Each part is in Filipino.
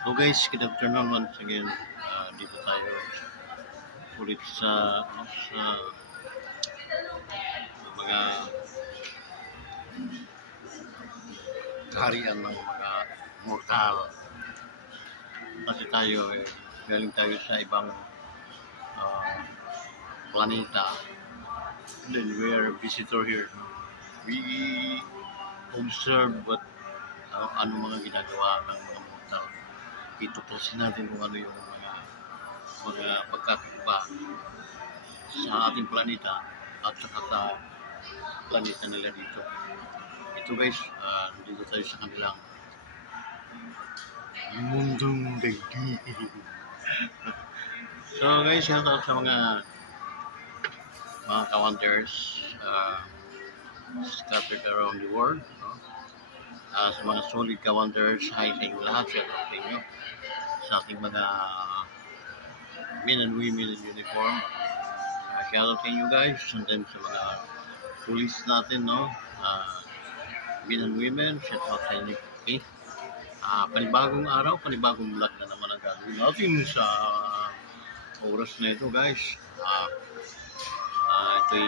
So guys, good afternoon once again. Dito tayo ulit sa mga kaharian ng mga mortal. Kasi tayo galing tayo sa ibang uh, planeta. And then we are a visitor here. We observe ano mga ginagawa ng mga mortal. Itutusin natin kung ano yung mga pagkakaiba sa ating planeta at saka sa planeta nila dito. Ito guys, dito tayo sa kanilang mundong daigdig. So guys, shout out sa mga Kawanders scattered around the world. No? Sa mga solid Kawanders, hi sa inyo lahat, shout out sa inyo. Sa ating mga men and women in uniform. Shout out sa inyo guys. And then sa mga police natin, no? Men and women, shout out sa inyo. Okay? Panibagong araw, panibagong vlog na naman ang gagawin natin sa oras na ito guys. Ito'y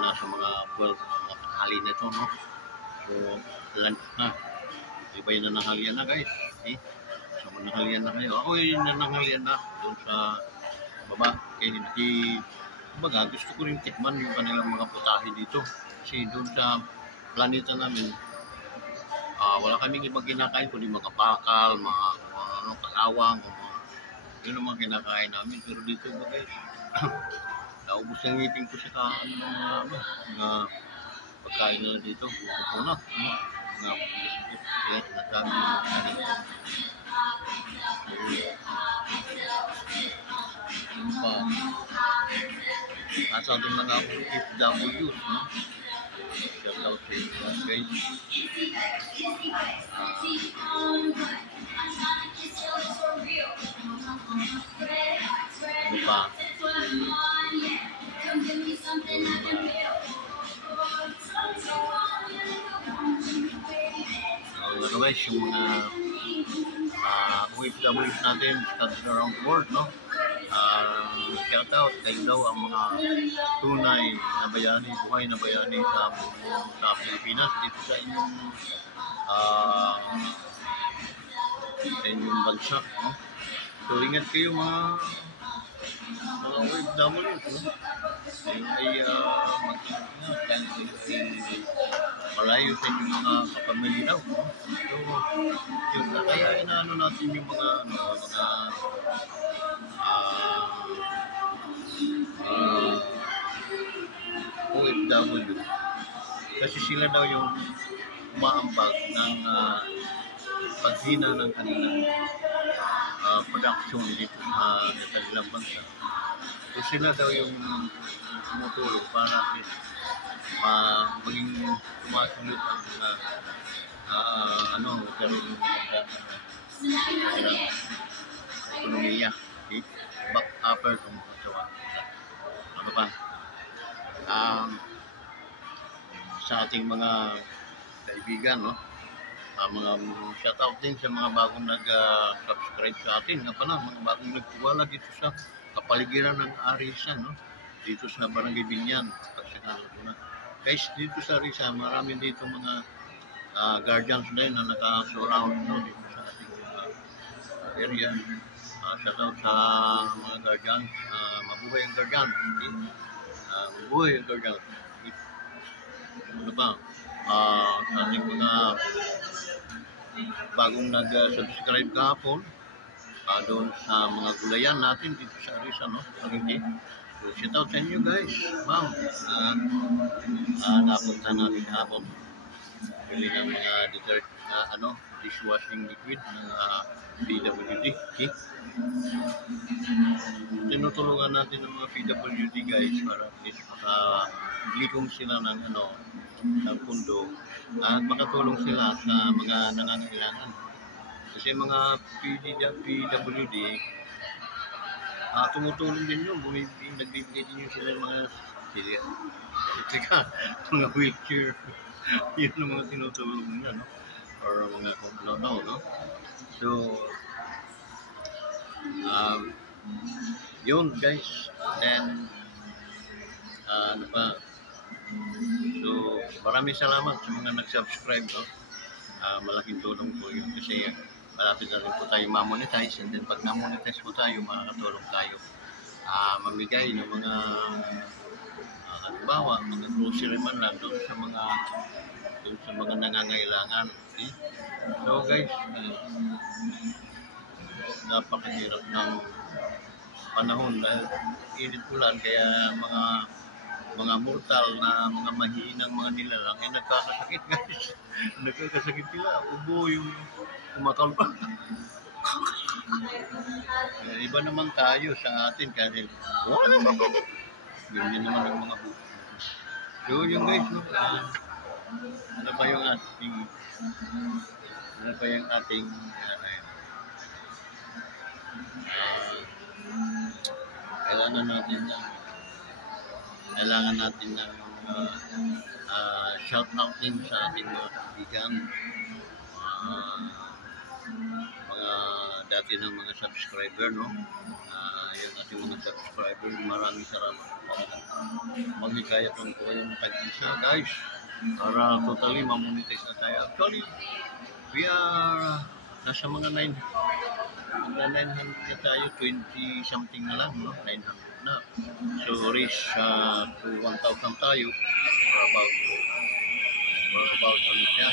nasa mga 12 mga tanghali na ito, no? So, lunch na. Iba'y nananghalian na guys. Okay? So, nananghalian na kayo. Ako'y nananghalian na doon sa baba. Kaya hindi, kumbaga, gusto ko rin tikman yung kanilang mga putahe dito. Kasi doon sa planeta namin, wala kaming ibang kinakain kundi mga bakal, mga kalawang, yun ang mga kinakain namin. Pero dito ba guys, naubos ang ngipin ko sa mga pagkain na dito. Pupunat, mga biscuit, kaya sinasami yung dito. Sa ating mga OFWs, no? Shout out sa inyo guys. Ano pa? Ano guys, yung mga OFWs natin scattered around the world, no? Shout out kayo daw ang mga tunay na bayani, buhay na bayani sa Pilipinas, dito sa inyong bansa, no? So ingat kayo mga OFWs, no? Ay malayo sa inyong mga kapamilya daw, no? So yun, kaya inaano natin yung mga OFW kasi sila daw yung umaambag ng paghina ng kanilang production dito sa kanilang bansa. So sila daw yung tumutulong para at least maging tumasunod ang karoon ng ekonomiya. Okay? Back upper kung sawa. Ano pa? Sa ating mga kaibigan, no? Mga shoutout din sa mga bagong nag-subscribe sa atin. Nga pala, mga bagong nagtiwala dito sa kapaligiran ng Arisa, no? Dito sa Barangay Binyan. Guys, dito sa Arisa, marami dito mga guardians din na naka-surround, no? Dito sa ating area. Shoutout sa mga guardians. Mabuhay ang guardians. Okay? Mabuhay ang guardians. Ano ba? Sa ating mga bagong nag-subscribe kahapon doon sa mga gulayan natin dito sa Arisa, no? Okay. So, shout out sa inyo guys. Ma'am, napunta natin kahapon. Bili ng mga dishwashing liquid ng PWD. Okay? Tinutulungan natin ng mga PWD guys para at least makalikom sila ng ng pundo at makatulong sila sa mga nangangailangan. Kasi mga PWD tumutulong din yun, nagbibigay din yun sila ng mga mga wheelchair. Yun ang mga tinutulong nila, no? Or mga no? So Yun guys. Then, ano pa? So, maraming salamat sa mga nag-subscribe. No? Malaking tulong po yun kasi malapit na rin po tayo ma-monetize, and then pag na-monetize po tayo, makakatulong tayo mamigay ng mga halimbawa, mga grocery man lang doon sa mga nangangailangan. Okay? So guys, napakahirap ng panahon dahil init ulan, kaya mga mortal na mga mahihinang mga nilalang ay nagkakasakit guys. Nagkakasakit sila, ubo yung kumakalpa. Iba naman tayo sa atin kasi ganyan naman ang mga buko. So yung guys, no, ano pa yung ating kailangan natin ng shout out din sa ating mga kaibigan, mga dati ng mga subscriber, no? Yung ating mga subscriber, maraming salamat. Magkikaya kung po yung tag-isa, guys, para totally ma-monetize na tayo. Actually, we are nasa mga 900 na tayo, 20 something na lang, no? 900 na. So reach to 1,000 tayo for about ano siya,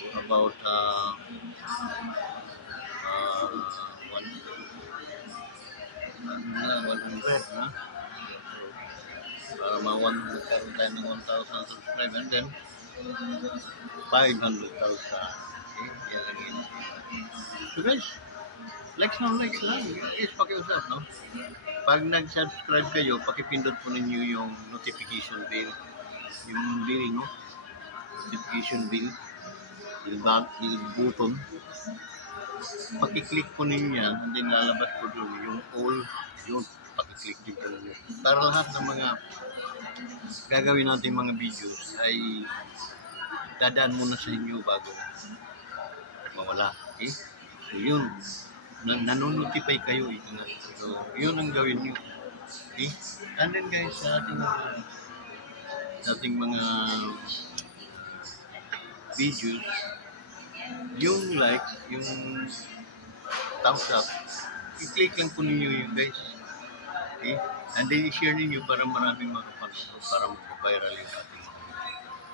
for about 100 na. Para ma-100 tayo ng 1,000 subscribers, and then 500,000. Okay, yan lang yun. So guys, likes lang. Guys, pakiusap, no? Pag nag-subscribe kayo, pakipindot po ninyo yung notification bell. Yung bell, no? Notification bell. Yung button. Pakiclick po ninyo yan, and then lalabas po doon yung all, yun, pakiclick din po ninyo. Para lahat ng mga gagawin natin mga videos ay dadaan muna sa inyo bago mawala. Okay? So yun, nanonotify kayo. So yun ang gawin nyo. Okay? And then guys, sa ating mga videos, yung like, yung thumbs up, i-click lang po ninyo yun guys. Okay? And then i-share ninyo para maraming makapanood, para mag-viral yung ating.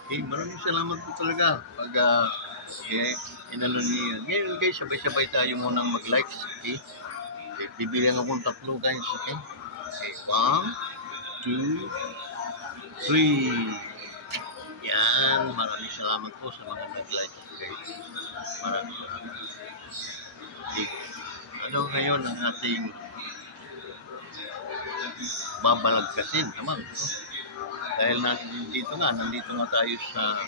Okay, maraming salamat po talaga pag inalo niyo. Ngayon guys, sabay-sabay tayo munang mag-likes. Okay? Bibilihan akong 3 guys. Okay? Okay, 1, 2, 3. Yan, maraming salamat po sa mga nag-like. Okay? Maraming salamat. Okay. Ano ngayon ang ating babalagkasin naman? No? Dahil nandito nga tayo sa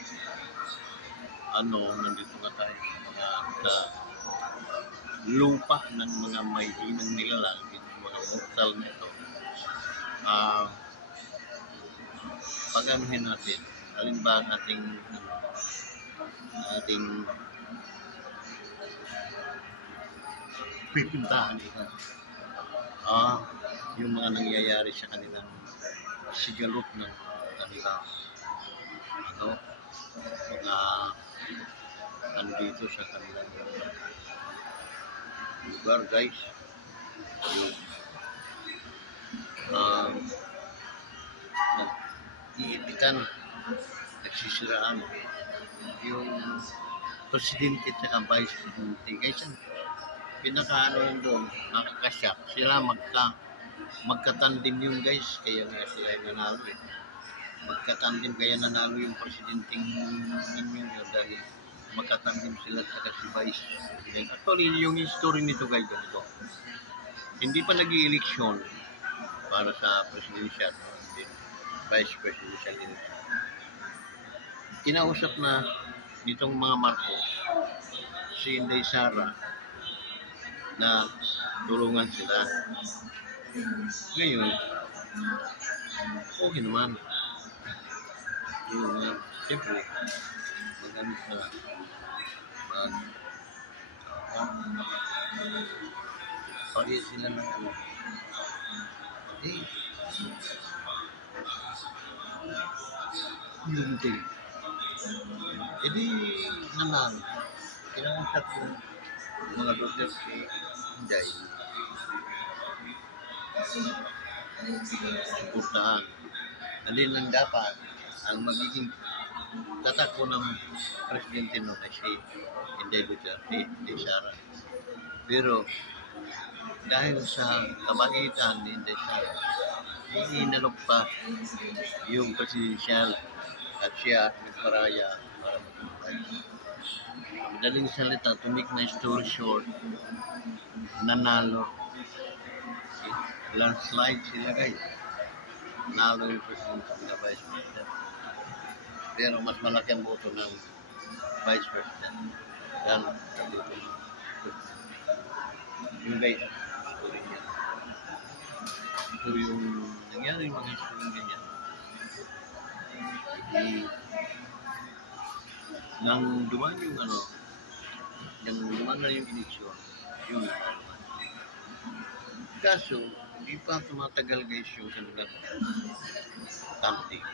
sa lupa ng mga mahihinang nilalang, yung mga mortal nito. Pag-anuhin natin, alin ba ang ating pipintahan ito? Yung mga nangyayari sa kanilang sigalot ng kanilang mga andito sa kanilang lugar guys. Iipitan, nagsisiraan yung presidente at vice presidente guys. Pinakaano yun doon, nakakasyak sila, magkatandim yun guys, kaya nga sila yung nanalo magkatandim, kaya nanalo yung presidenteng ninyo dahil magkatandim sila sa si vice president. Actually yung history nito guys, ganito, hindi pa nag-i-eleksyon para sa presidential, vice presidential election. Kinausap na nitong mga Marcos si Inday Sara na tulungan sila. Ngayon, okay naman. Tulungan. Siyempre, mag-ano sila. Pagi sila ng ano. Eh, yun din. E di nanalo. Kinakausap yung mga Duterte, hindi. Suportahan. Alin lang dapat ang magiging tatakbo ng presidente nun ay si Inday Duterte, Inday Sara. Pero dahil sa kabagitan ni Inday Sara, inalok pa yung presidensyal at siya nagparaya para magpapay. Madaling salita, to make my story short, nanalo. Landslide sila guys. Nalo yung president na vice president. Pero mas malaki ang boto ng vice president than sa boto ng president. Yung guys, ito yung nangyari mga history ganyan. Nang dumaan yung ano, nang dumaan na yung eleksyon, yung kaso, hindi pa tumatagal guys yung kanilang campaign.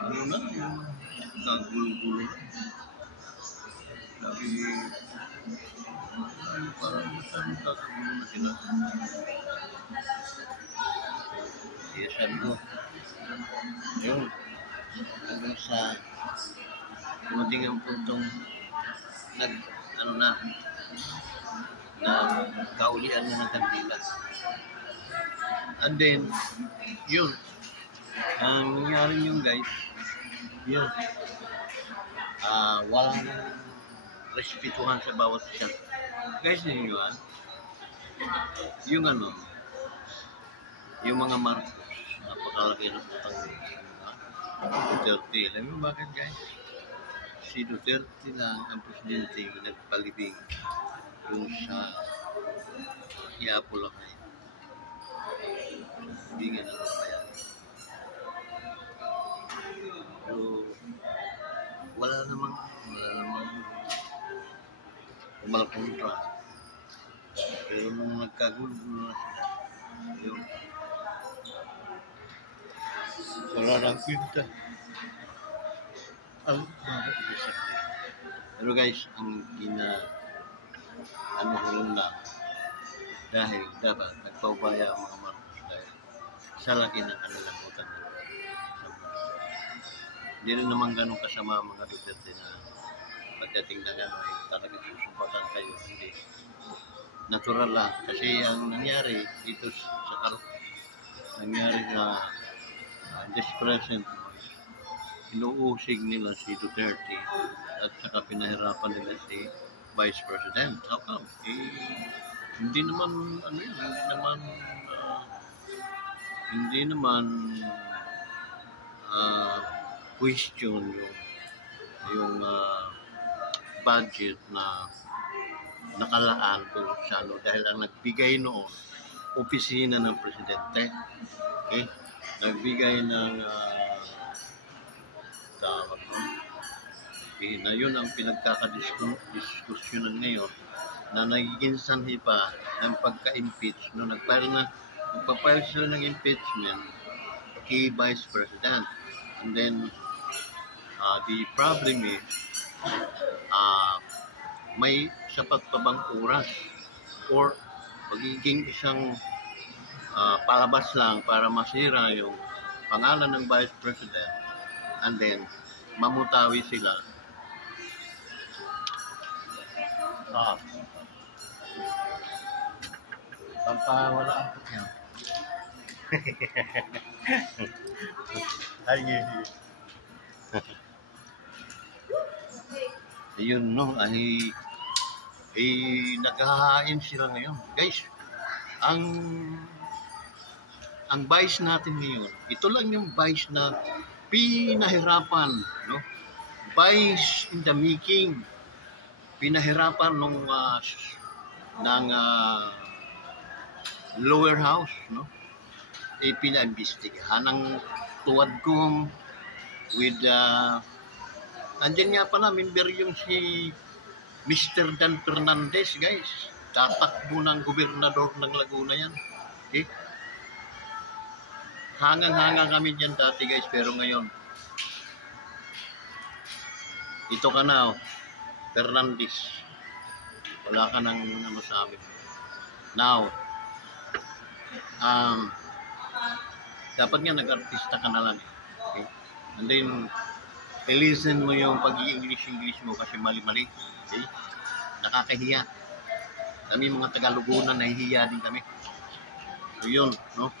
Ano na, yung kagulo-gulo. Sabi, parang saan kagulo na sila. Kaya sabi ko, yun, hanggang sa dumating ang puntong na kaulian na ng kandila. And then, yun, ang nangyari yung guys, yun, walang respetuhan sa bawat isa. Guys, ninyo yung ano, yung mga Marcos, napakalaki ng utang Duterte. Alam mo bakit guys? Si Duterte lang ang presidente yung nagpalibing yung sa Iapolakay. Hindi nga naman kaya. Pero wala namang umalpunta. Pero nung nagkagulo na sila, yung sararang kwinta ang mga isa. Pero guys, ang ano ko lang dahil dapat nagpaubaya ang mga Marcos dahil sa laki ng kanilang utang. Hindi rin naman ganun kasama ang mga Duterte na pagdating na gano'n ay talagang susumpatan kayo. Hindi. Natural lang. Kasi ang nangyari dito sa nangyari na this present, inuusig nila si Duterte at saka pinahirapan nila si Vice President. How come? Hindi naman question yung budget na nakalaan doon sa ano dahil ang nagbigay noon opisina ng presidente. Okay? Nagbigay ng tawag na yun ang pinagkakadiskusyonan ngayon na nagiging sanhi pa ng pagka-impeach. No, nagpa-file sila ng impeachment kay Vice President. And then, the problem is, may sapat pa bang oras or magiging isang palabas lang para masira yung pangalan ng Vice President and then mamutawi sila. Pampawala ang putya. Ay, ayun no, ay naghahain sila ngayon. Guys, ang vice natin ngayon, ito lang yung vice na pinahirapan, no? Vice in the making. Pinahirapan ng lower house, no? Pinaimbestigahan ng tuwad kong with andyan nga pala member yung si Mr. Dan Fernandez, guys. Tatakbo ng gobernador ng Laguna yan. Okay? Hangang-hangang kami dyan dati guys, pero ngayon, ito ka na, Fernandez. Wala ka nang ano sa amin. Now, dapat nga nag-artista ka na lang. Okay? And then, i-listen mo yung pag-i-English mo kasi mali-mali. Okay? Nakakahiya. Kami mga Tagalugunan, nahihiya din kami. So yun, no?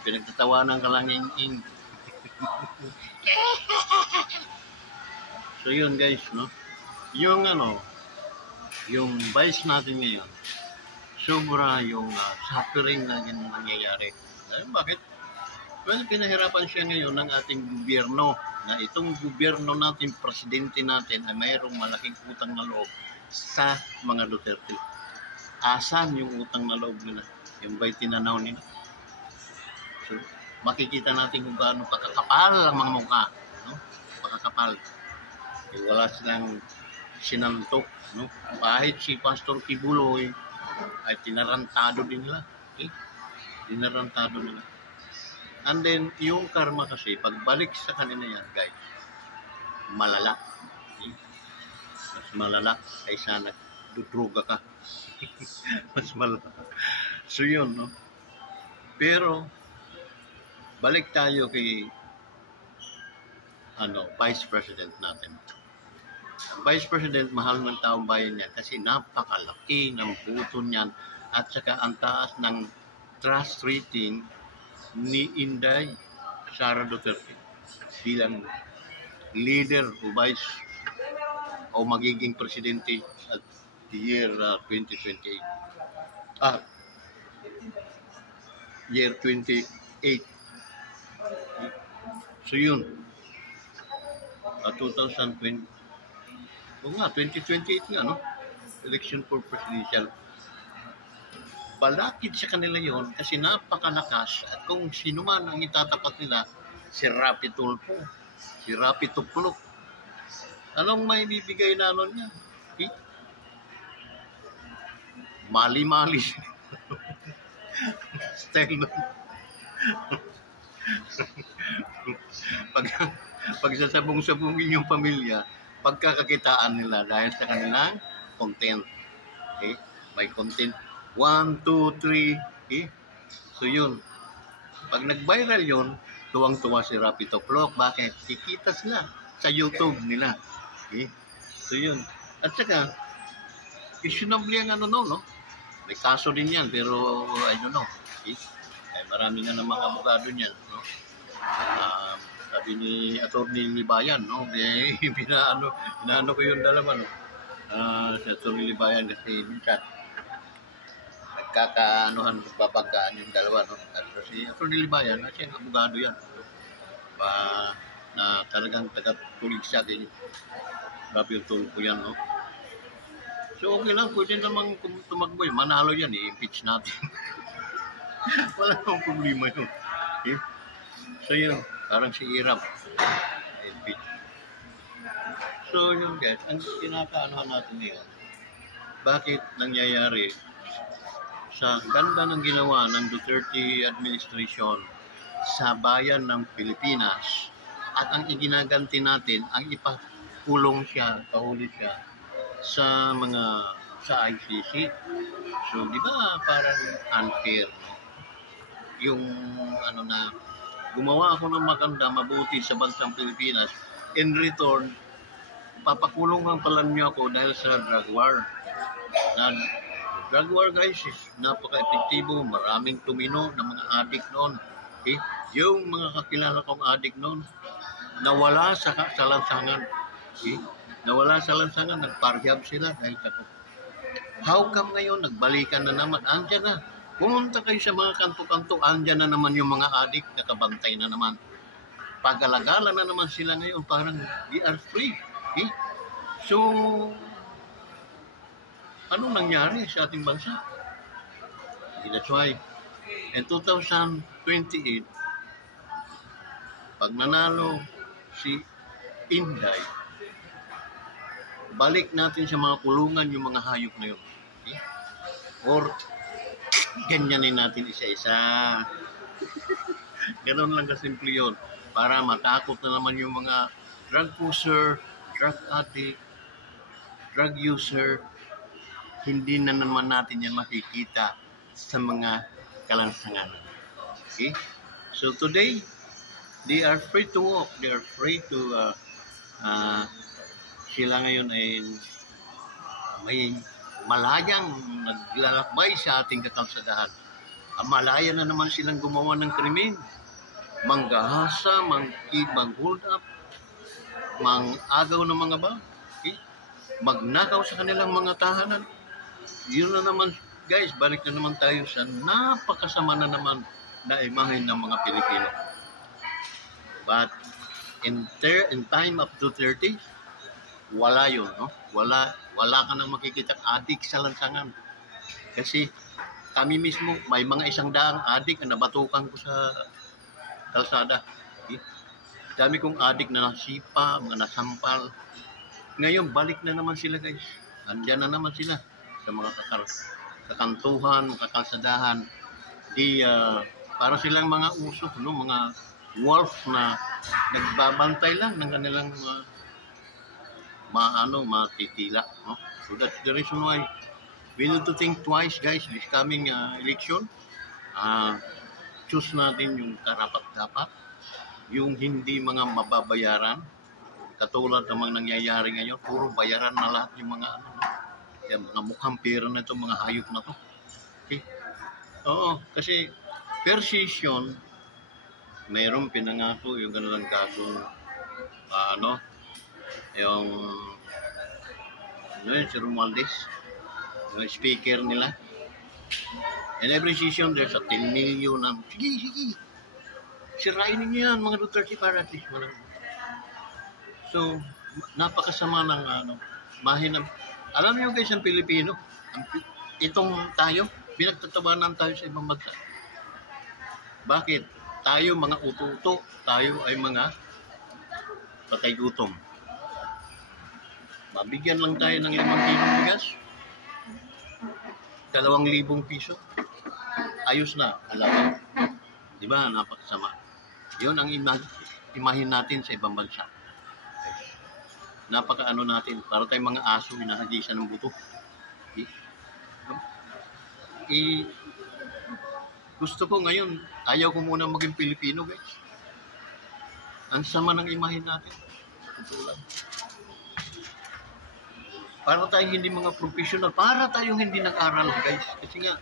Pinagtatawanan ka lang ing. So yun guys, no? Yung yung vice natin ngayon, sobra yung suffering na nangyayari. Bakit? Well, pinahirapan siya ngayon ng ating gobyerno na itong gobyerno natin, presidente natin ay mayroong malaking utang na loob sa mga Duterte. Asan yung utang na loob nila? Yung ba'y tinanaw nila? So, makikita natin kung gaano pakakapal ang mga mukha. No? Pakakapal. Wala silang sinantok. No? Kahit si Pastor Kibuloy ay tinarantado din nila. Okay? Tinarantado nila. And then, yung karma kasi, pagbalik sa kanila yan, guys, malala. Okay? Mas malala kaysa nagdudruga ka. Mas malala. So yun, no? Pero, balik tayo kay Vice President natin. Ang Vice President, mahal ng taong bayan yan kasi napakalaki ng puto niyan at saka ang taas ng trust rating ni Inday Sara Duterte bilang leader o vice o magiging presidente at the year 2028. Year 28. So yun, 2020, o nga, 2028 nga, no? Election for presidential. Balakid sa kanila yon kasi napakalakas at kung sino man ang itatapat nila, si Rapi Tulfo, si Rapi Tuplok. Anong may bibigay na niya? Mali-mali. Style nun. pag sasabong-sabungin yung pamilya, pagkakakitaan nila dahil sa kanilang content. Okay? May content. 1, 2, 3. Okay? So yun. Pag nag-viral yun, tuwang-tuwa si Rapi Tuplok. Bakit? Kikita sila sa YouTube nila. Okay? So yun. At saka, isunabli ang no? May kaso din yan, pero I don't know. Okay? Ay, marami na namang abogado niyan, no? Sabi ni Atty. Libayan, no? Pinaano ko yung dalawa, no? Si Atty. Libayan kasi minsan babanggaan yung dalawa, no? At si Atty. Libayan, kasi ang abogado yan. Na talagang taga-tulig siya kay Rapi Tulfo yan, no? So okay lang, pwede namang tumakbo yun. Manalo yan, i-impeach natin. Wala namang problema yun. Okay? So yun, parang si Irap. Impeach. So yun guys, ang kinakaanohan natin ngayon, bakit nangyayari sa ganda ng ginawa ng Duterte administration sa bayan ng Pilipinas at ang iginaganti natin, ang ipakulong siya, pahuli siya sa ICC. So, di ba parang unfair, no? Yung na gumawa ako ng maganda, mabuti sa bansang Pilipinas, in return, papakulungan pala niyo ako dahil sa drug war. Drug war guys, napaka-epektibo, maraming tumino ng mga addict noon. Okay? Yung mga kakilala kong addict noon, nawala sa lansangan. Okay? Nawala sa lansangan, nagparehab sila dahil takot. How come ngayon, nagbalikan na naman, andyan na. Pumunta kayo sa mga kanto-kanto, andyan na naman yung mga adik, nakabantay na naman. Pag-alagala na naman sila ngayon, parang they are free. Okay? So, anong nangyari sa ating bansa? That's why, in 2028, pag nanalo si Inday, balik natin sa mga kulungan yung mga hayop na yun. or ganyanin natin isa-isa. Ganun lang kasimple yun. Para matakot na naman yung mga drug user, drug addict, drug user, hindi na naman natin yan makikita sa mga kalansangan. Okay? So today, they are free to walk. They are free to, sila ngayon ay may malayang naglalakbay sa ating kakalsadahan. Malaya na naman silang gumawa ng krimen. Manggahasa, mag-hold up, mang-agaw ng mga ba, okay? Magnakaw sa kanilang mga tahanan. Yun na naman, guys, balik na naman tayo sa napakasama na naman na imahe ng mga Pilipino. But in time up to 30, wala yun, no? Wala ka nang makikita adik sa lansangan. Kasi kami mismo, may mga 100 adik na nabatukan ko sa kalsada. Okay? Dami kong adik na nasipa, mga nasampal. Ngayon, balik na naman sila, guys. Andiyan na naman sila sa mga kakantuhan, kalsadahan. Para silang mga usok, no? Mga wolf na nagbabantay lang ng kanilang matitila. No? So that's the reason why we need to think twice, guys, this coming election. Choose natin yung karapat-dapat, yung hindi mga mababayaran, katulad ng mga nangyayari ngayon, puro bayaran na lahat yung mga yung mga mukhang pera na ito, mga hayop na to. Okay? Oo, kasi persisyon, mayroong pinangako yung kanilang kasong yung si Romualdez, yung speaker nila. In every session, there's a 10 million na, sige, sirain ninyo yan, mga Duterte para at least walang. So, napakasama ng mahinam. Alam niyo guys, ang Pilipino, itong tayo, pinagtatabanan tayo sa ibang bansa. Bakit? Tayo mga ututo, tayo ay mga patay gutom. Mabigyan lang tayo ng 5 kilong bigas, 2,000 piso. Ayos na, alaga. Di ba? Napakasama. Yun ang imahin natin sa ibang bansa. Napakaano natin, para tayong mga aso, hinahagisan ng buto. Gusto ko ngayon, ayaw ko muna maging Pilipino, guys. Ang sama ng imahin natin. Tutulad. Para tayong hindi mga professional, para tayong hindi nag-aral, guys. Kasi nga,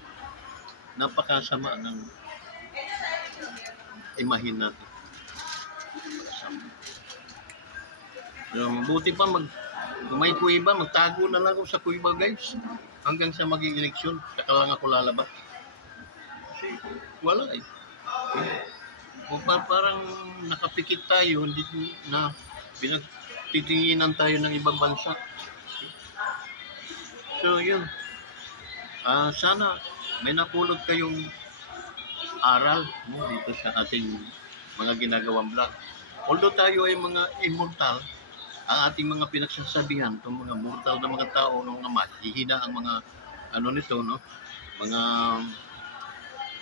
napakasama ng imahin natin. So, mabuti pa may kuiba, magtago na lang ako sa kuiba, guys. Hanggang sa maging eleksyon, saka lang ako lalabas. Kasi wala eh. O parang nakapikit tayo, hindi na pinagtitinginan tayo ng ibang bansa. So, yun. Sana may napulot kayong aral dito sa ating mga ginagawang vlog. Although tayo ay mga immortal, ang ating mga pinagsasabihan, itong mga mortal na mga tao, ng mga mahihina ang mga nito, no? Mga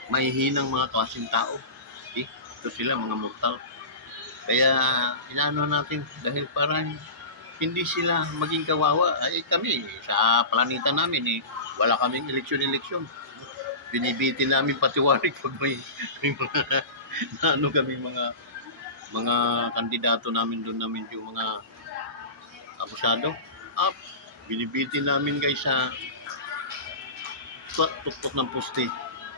mahihinang mga klaseng tao. Okay? Ito sila, mga mortal. Kaya, inaano natin, dahil parang hindi sila maging kawawa. Ay kami, sa planeta namin, wala kaming eleksyon. Binibitin namin patiwarik pag may mga kami mga kandidato namin doon namin yung mga abusado. Binibitin namin guys sa tuktok ng poste.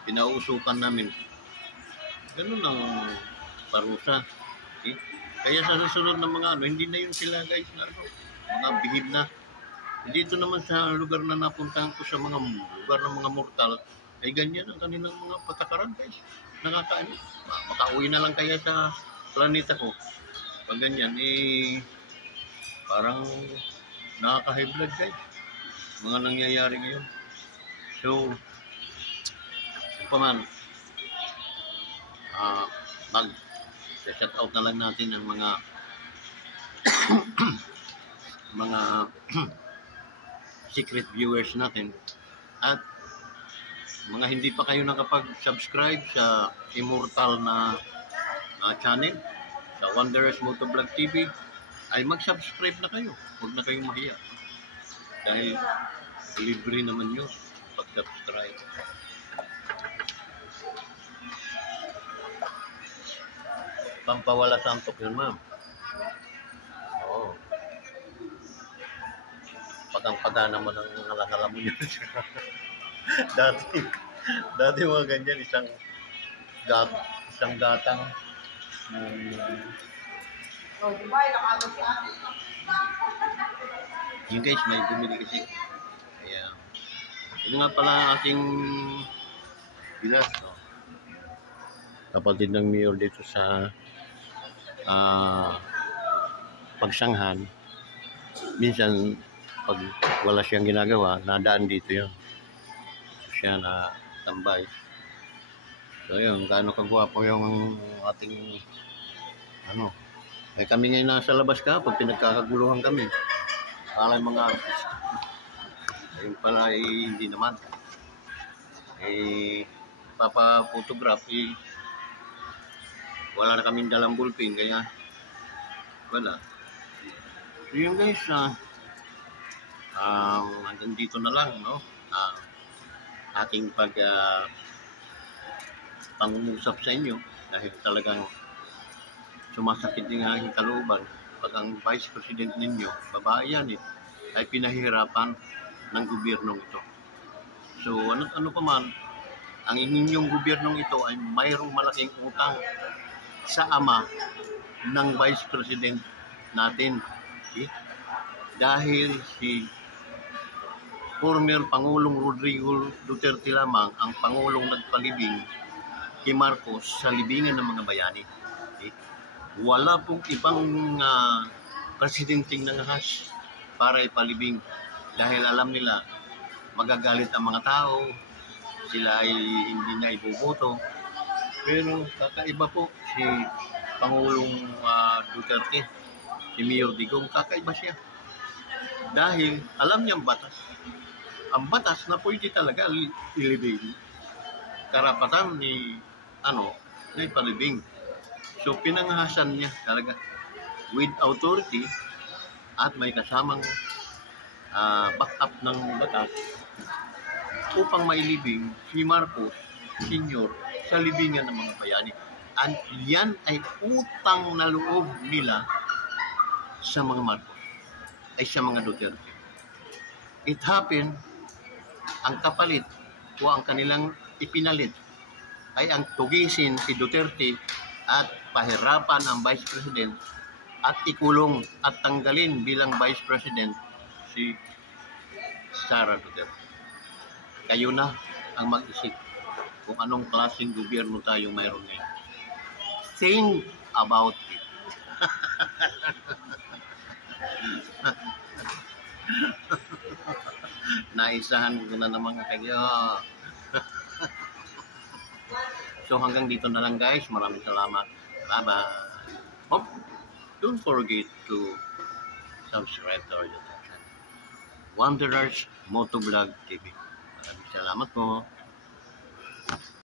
Pinauusukan namin. Ganun ang parusa. Okay? Kaya sa susunod ng mga hindi na yun sila guys na mga bihib na. Dito naman sa lugar na napuntahan ko sa mga lugar ng mga mortal, ay ganyan ang kanilang mga patakaran guys. Nakakaano. Makauwi na lang kaya sa planeta ko. Pag ganyan, parang nakaka-high blood guys. Mga nangyayari ngayon. So, paman, shout out na lang natin ang mga mga secret viewers natin at mga hindi pa kayo nakapag-subscribe sa immortal na channel, sa Wanderers Motovlog TV, ay mag-subscribe na kayo. Huwag na kayong mahiya. Dahil libre naman yun pag-subscribe. Pampawala sa antok yun, ma'am. Oo. Pagang-paga naman ang ngalang-ngalang mo yun. dati mga ganyan, isang gatang. Yung guys, may bumili kasi. Kaya, yun nga pala ang aking bilas. No? Kapatid ng mayor dito sa Pagsanghan. Minsan, pag wala siyang ginagawa, nadaan dito yun. Siya na tambay. So yun, gaano kagwapo yung ating eh kami ngayon nasa labas ka pag pinagkakaguluhan kami. Alay mga artist. Ayun pala hindi naman. Papa-photograph wala na kaming dalang ballpen kaya wala. So yun guys, hanggang dito na lang, no? Ating pangungusap sa inyo dahil talagang sumasakit din ang aking kalooban pag ang Vice President ninyo, babae yan ay pinahihirapan ng gobyernong ito. So ano pa man, ang inyong gobyernong ito ay mayroong malaking utang sa ama ng Vice President natin. Okay? Dahil si former Pangulong Rodrigo Duterte lamang ang Pangulong nagpalibing kay Marcos sa libingan ng mga bayani. Okay? Wala pong ibang presidenting nangahas para ipalibing dahil alam nila magagalit ang mga tao, sila ay hindi na iboboto. Pero kakaiba po si Pangulong Duterte, si Mayor Digong, kakaiba siya. Dahil alam niya ang batas na pwede talaga ilibing. Karapatan ni na ipalibing. So pinangahasan niya talaga with authority at may kasamang backup ng batas upang mailibing si Marcos Sr. sa libingan ng mga bayani. At yan ay utang na loob nila sa mga Marcos, ay sa mga Duterte. It happened, ang kapalit o ang kanilang ipinalit ay ang tugisin si Duterte at pahirapan ang Vice President at ikulong at tanggalin bilang Vice President si Sara Duterte. Kayo na ang mag-isip kung anong klaseng gobyerno tayo mayroon ngayon. Think about it. Naisahan ko na naman kayo. So hanggang dito na lang guys. Maraming salamat. Bye-bye. Oh, don't forget to subscribe to our YouTube channel, Wanderers Motovlog TV. Maraming salamat po.